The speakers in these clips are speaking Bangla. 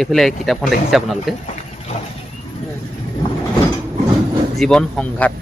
এইফালে কিতাপখন দেখিছে আপোনালোকে? জীৱন সংঘাত।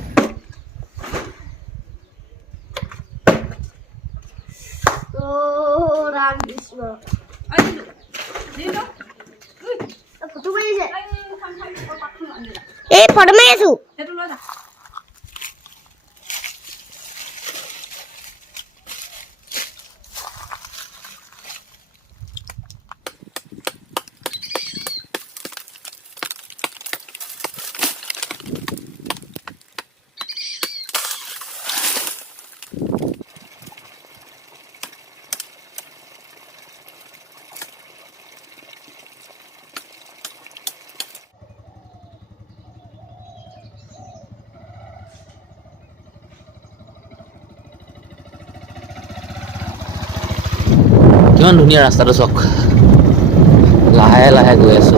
কিমান ধুনীয়া ৰাস্তাটো চাওক। লাহে লাহে গৈ আছো।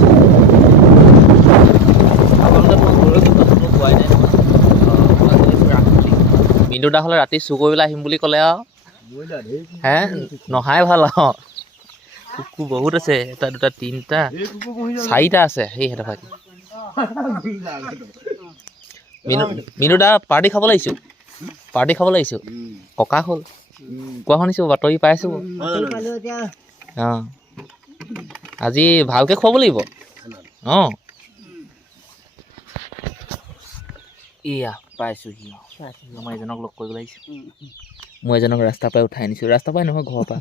মিনু দা হ'লে ৰাতি চুৰ কৰিবলৈ আহিম বুলি ক'লে আৰু। হে? নহাই ভালো আৰু। কুকুৰ বহুত আছে, এটা, দুটা, তিনিটা, চাৰিটা আছে, সেই সিহঁতৰ ভাগি মিনু দা, পাৰ্টি খাব লাগিছোঁ পাৰ্টি খাব লাগিছোঁ ককা হ'ল। কোৱা শুনিছোঁ বাতৰি পাইছোঁ। অঁ। আজি ভালকৈ খুৱাব লাগিব। অঁ। এয়া পাইছোঁহি। মই এজনক লগ কৰিব লাগিছোঁ মই এজনক ৰাস্তাৰ পৰাই উঠাই আনিছোঁ। ৰাস্তাৰ পৰাই নহয় ঘৰৰ পৰা।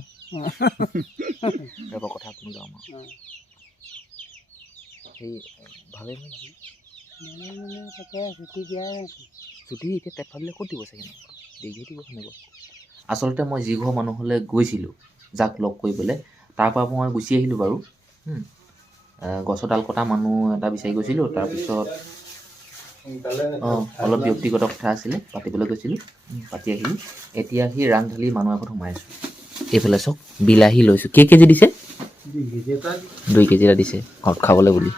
ৰ'ব কথা শুনি যাওঁ মই। সেই ভালেই নহয় ছুটি এতিয়া টেপ ভাবিলে ক'ত দিব চাগে দেৰিকৈ দিব সেনেকৈ আচলতে মই যি ঘৰ মানুহলৈ গৈছিলোঁ যাক লগ কৰিবলৈ তাৰ পৰা মই গুচি আহিলোঁ বাৰু। হুম। গছৰ ডাল কটা মানুহ এটা বিচাৰি গৈছিলোঁ তাৰপিছত অঁ অলপ ব্যক্তিগত কথা আছিলে পাতিবলৈ গৈছিলোঁ পাতি আহিলোঁ। এতিয়া আহি ৰাং ঢালি মানুহ আগত সোমাই আছোঁ। এইফালে চাওক বিলাহী লৈছোঁ। কেই কেজি দিছে? দুই কেজি এটা। দিছে ঘৰত খাবলৈ বুলি।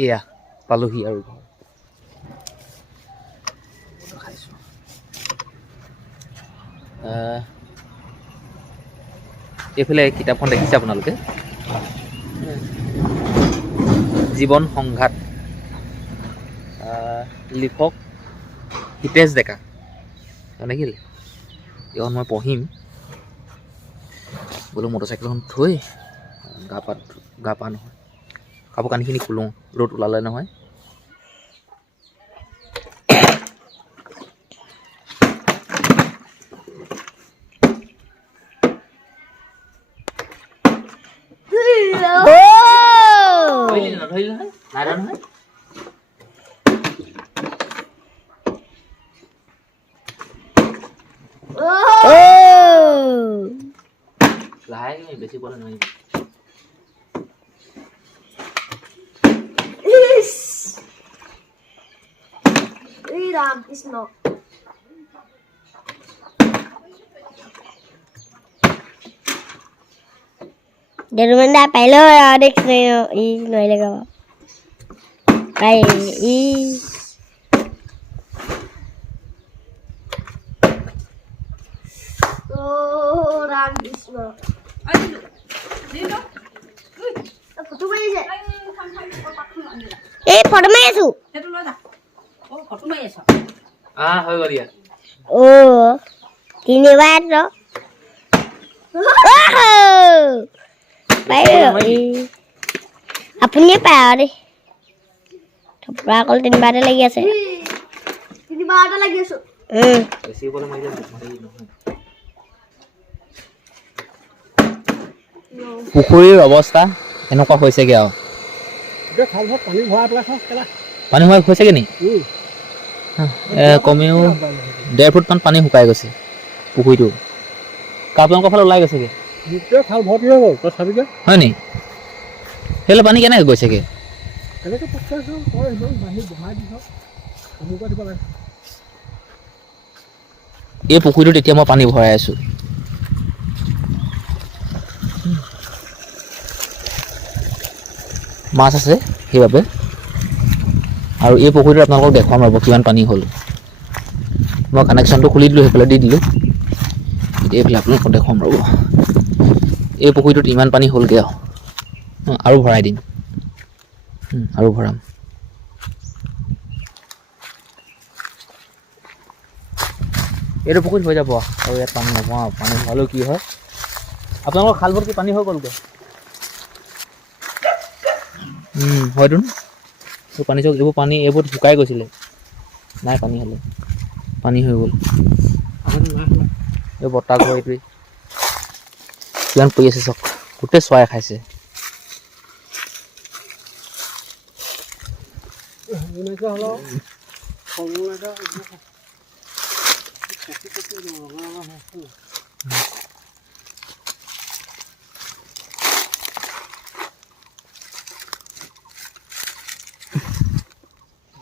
এয়া পালোহি আৰু। ঘৰ খাইছোঁ আহ, এইফালে কিতাপখন দেখিছে আপোনালোকে? জীৱন সংঘাত। লিখক হিতেশ ডেকা। দেখিলে এইখন মই পঢ়িম। বোলো মটৰচাইকেলখন থৈ গা পা গা পা নহয় কাপোৰ কানিখিনি খোলোঁ, ৰ'দ ওলালে নহয়। লাহে বেছি পোৱা নহয় Ram Krishna Derumanda pelo adik saya i noi lega. Kai i Oh Photo এই ফটো মাৰি আছো আহ হৈ গ'ল ইয়াত অ তিনিবাৰ আপুনিয়ে পায় আৰু দেই থপৰা অকল তিনিবাৰতে লাগি আছে তিনিবাৰতে লাগি আছো পুখুৰীৰ অৱস্থা এনেকুৱা হৈছেগৈ আৰু। পানী হোৱা হৈছেগৈ নি? কমেও ডেৰ ফুটমান পানী শুকাই গৈছে পুখুৰীটো। আপোনালোকৰ ফালে ওলাই গৈছেগৈ। হয় নি? সেইফালে পানী কেনেকৈ গৈছেগৈ? এই পুখুৰীটোত এতিয়া মই পানী ভৰাই আছোঁ। মাছ আছে সেইবাবে। আৰু এই পুখুৰীটোত আপোনালোকক দেখুৱাম ৰ'ব কিমান পানী হ'ল। মই কানেকশ্যনটো খুলি দিলোঁ, সেইফালে দি দিলোঁ। এতিয়া এইফালে আপোনালোকক দেখুৱাম ৰ'ব। এই পুখুৰীটোত ইমান পানী হ'লগৈ আৰু। আৰু ভৰাই দিম। আৰু ভৰাম। এইটো পুখুৰীত হৈ যাব আৰু। ইয়াত পানী নভৰাওঁ পানী ভৰালেও কি হয়? আপোনালোকৰ খালবোৰত কি পানী হৈ গ'লগৈ? উম, হয়তো পানী চাওক এইবোৰ পানী এইবোৰ শুকাই গৈছিলে। নাই পানী হ'লে। পানী হৈ গ'ল। এই বতাহ ঘৰ এইটোৱে কিমান পৰি আছে চাওক গোটেই চৰাই খাইছে। হ'লেও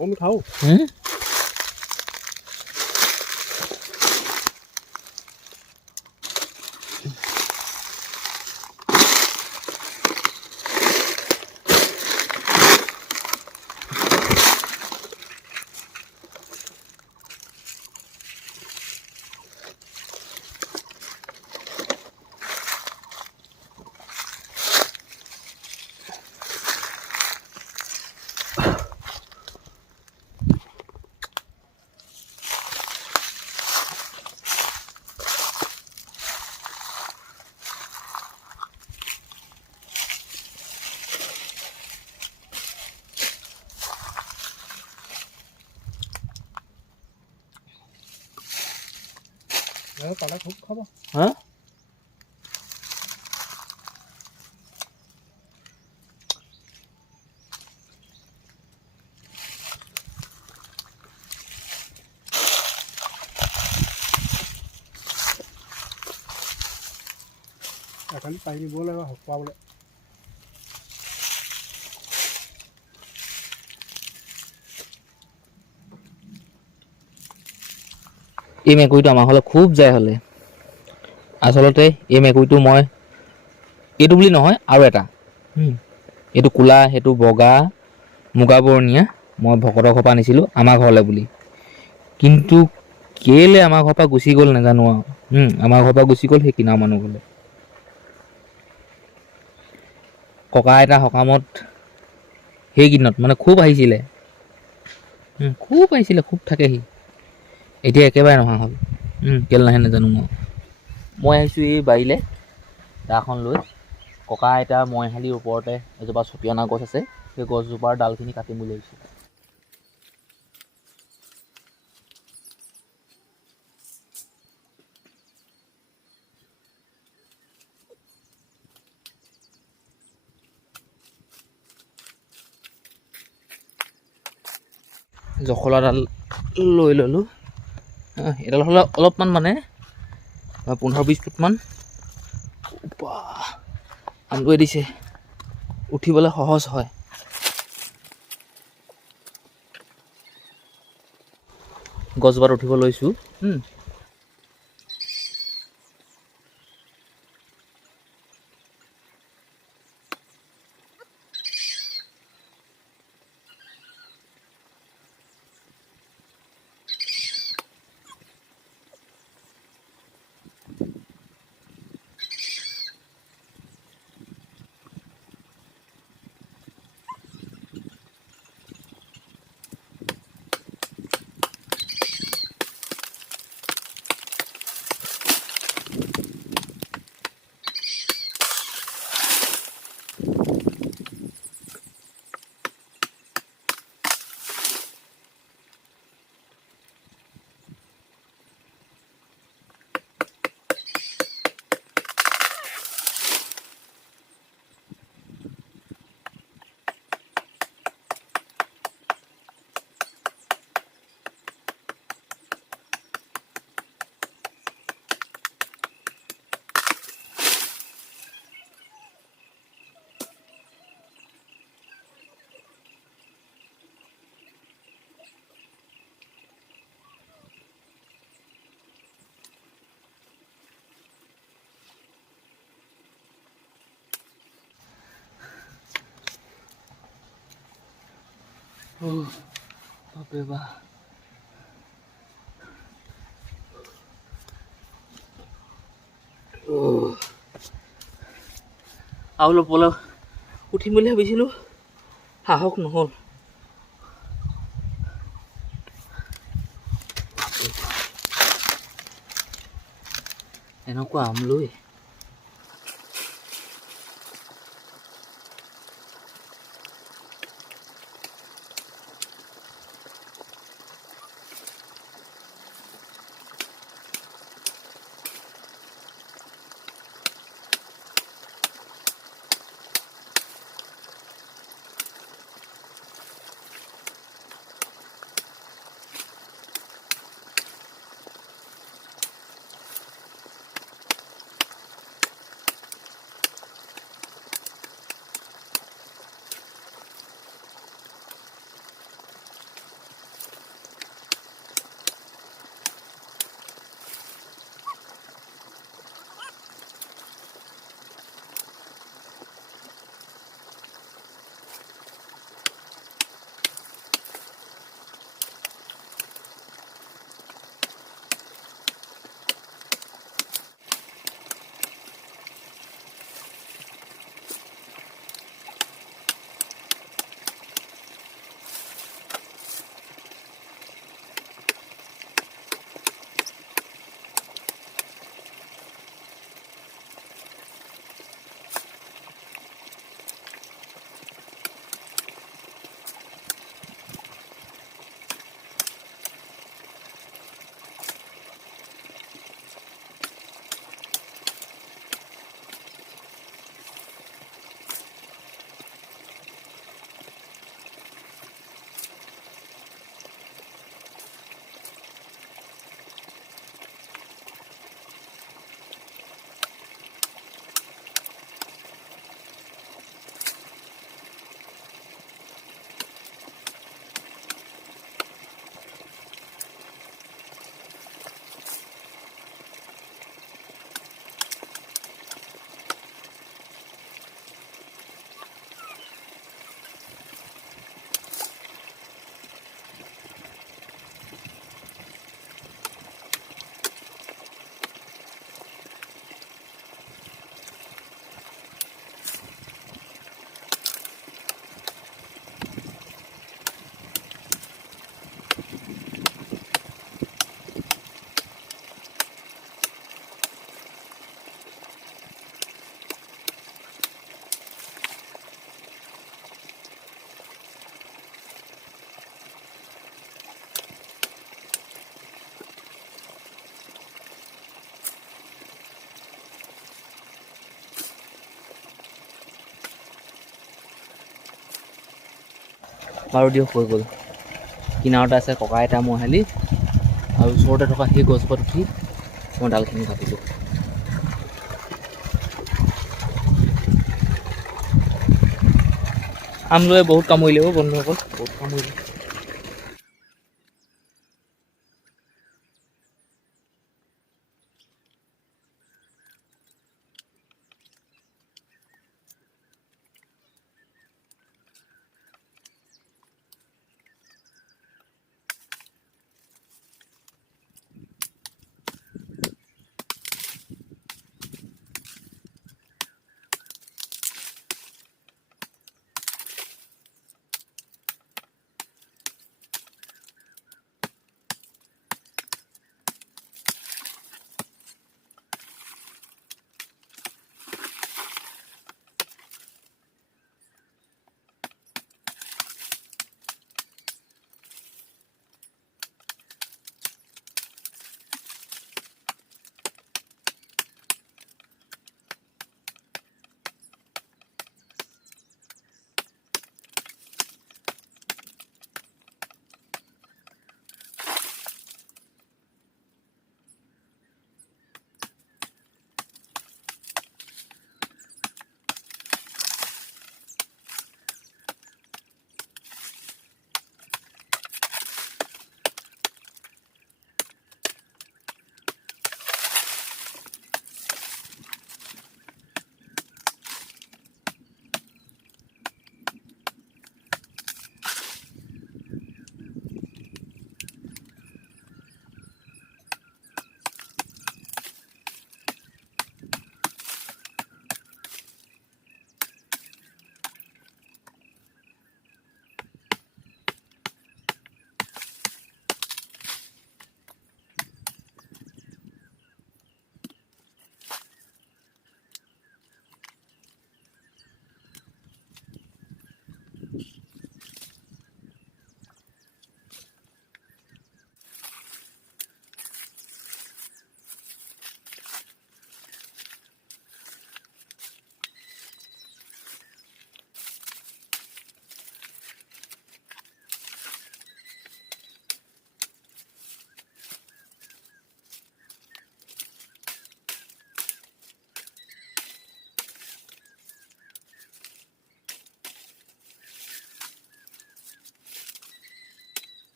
我没看嗯？Nữa còn nó thuốc không Hả? Akan tayar ni bola lah, kau boleh. এই মেকুৰীটো আমাৰ ঘৰলৈ খুব যায় হ'লে। আচলতে এই মেকুৰীটো মই এইটো বুলি নহয় আৰু এটা। এইটো ক'লা সেইটো বগা মুগা বৰণীয়া মই ভকতৰ ঘৰৰ পৰা আনিছিলোঁ আমাৰ ঘৰলৈ বুলি। কিন্তু কেলে আমাৰ ঘৰৰ পৰা গুচি গ'ল নাজানো আৰু। আমাৰ ঘৰৰ পৰা গুচি গ'ল সেই মানুহ ঘৰলৈ। ককা আইতা সকামত সেইকেইদিনত মানে খুব আহিছিলে। খুব আহিছিলে খুব থাকেহি। এতিয়া একেবাৰে নহা হ'ল। কেলে নাহে নাজানো মই। মই আহিছোঁ এই বাৰীলৈ দাখন লৈ। ককা আইতা মইহালিৰ ওপৰতে এজোপা চপিয়না গছ আছে সেই গছজোপাৰ ডালখিনি কাটিম বুলি আহিছোঁ জখলাডাল লৈ ল'লোঁ। এডাল হ'লে অলপমান মানে পোন্ধৰ বিছ ফুটমান। বাহ, আনটোৱে দিছে। উঠিবলৈ সহজ হয়। গছজোপাত উঠিব লৈছোঁ। হুম। বাপৰে বা আৰু অলপ অলপ উঠিম বুলি ভাবিছিলোঁ সাহস নহ'ল এনেকুৱা আমলৈ বাৰু দিয়ক, হৈ গ'ল। কিনাৰতে আছে ককা আইতা মহালি আৰু ওচৰতে থকা সেই গছপাত উঠি মই ডালখিনি কাটিলোঁ। আমলৈ বহুত কামুৰিলে অ' বন্ধুসকল। বহুত কামুৰিলে।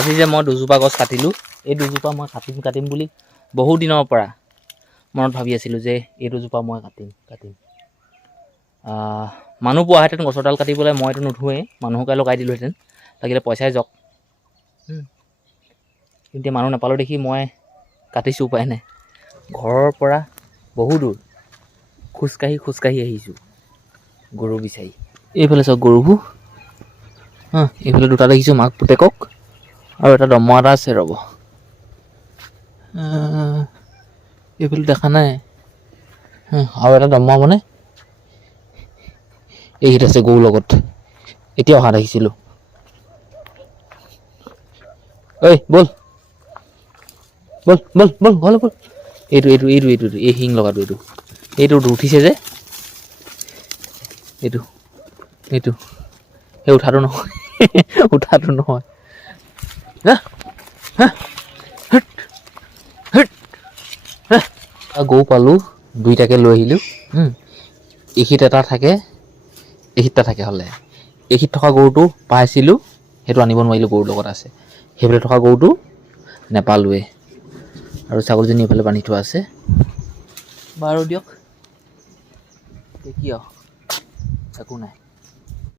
আজি যে মই দুজোপা গছ কাটিলোঁ এই দুজোপা মই কাটিম কাটিম বুলি বহু দিনৰ পৰা মনত ভাবি আছিলোঁ যে এই দুজোপা মই কাটিম কাটিম। মানুহ পোৱাহেঁতেন গছৰ ডাল কাটিবলৈ মইতো নুঠোৱেই মানুহকে লগাই দিলোঁহেঁতেন লাগিলে পইচাই যাওক। কিন্তু মানুহ নাপালোঁ দেখি মই কাটিছোঁ উপায় নাই। ঘৰৰ পৰা বহু দূৰ খোজকাঢ়ি খোজকাঢ়ি আহিছোঁ গৰু বিচাৰি। এইফালে চাওক গৰুবোৰ। হা এইফালে দুটা দেখিছোঁ মাক পুতেকক আৰু এটা দমৰা আছে ৰ'ব। এইফালে দেখা নাই? আৰু এটা দমৰা মানে? এইকেইটা আছে গৰুৰ লগত। এতিয়া অহা দেখিছিলোঁ। ঐ ব'ল। ব'ল ব'ল ব'ল ঘৰলৈ ব'ল। এইটো এইটো এইটো এইটো, এই শিং লগাটো এইটো। এইটো উঠিছে যে। এইটো এইটো। সেই উঠাটো নহয়। উঠাটো নহয় হা? হা? হট, হট, হা? আৰু গৰু পালোঁ দুইটাকে লৈ আহিলোঁ। এইখিত এটা থাকে এইখিত এটা থাকে হ'লে। এইখিত থকা গৰুটো পাইছিলোঁ সেইটো আনিব নোৱাৰিলোঁ গৰুৰ লগত আছে। সেইফালে থকা গৰুটো নেপালোৱে আৰু ছাগলীজনী এইফালে বান্ধি থোৱা আছে। বাৰু দিয়ক। এতিয়া কি একো নাই।